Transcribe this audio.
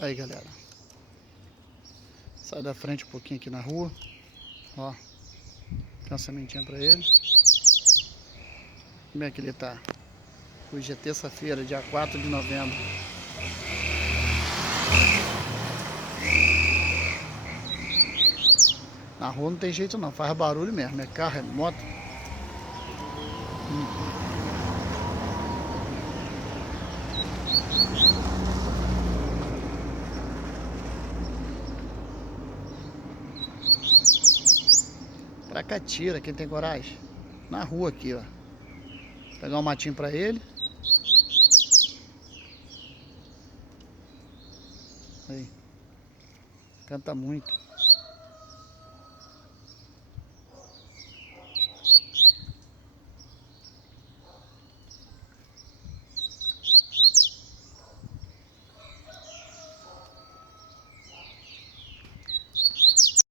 Aí, galera. Sai da frente um pouquinho aqui na rua. Ó. Tem uma sementinha pra ele. Como é que ele tá? Hoje é terça-feira, dia 4 de novembro. Na rua não tem jeito não, faz barulho mesmo. É carro, é moto. Pra cá tira, quem tem coragem. Na rua aqui, ó. Vou pegar um matinho pra ele. Aí. Canta muito.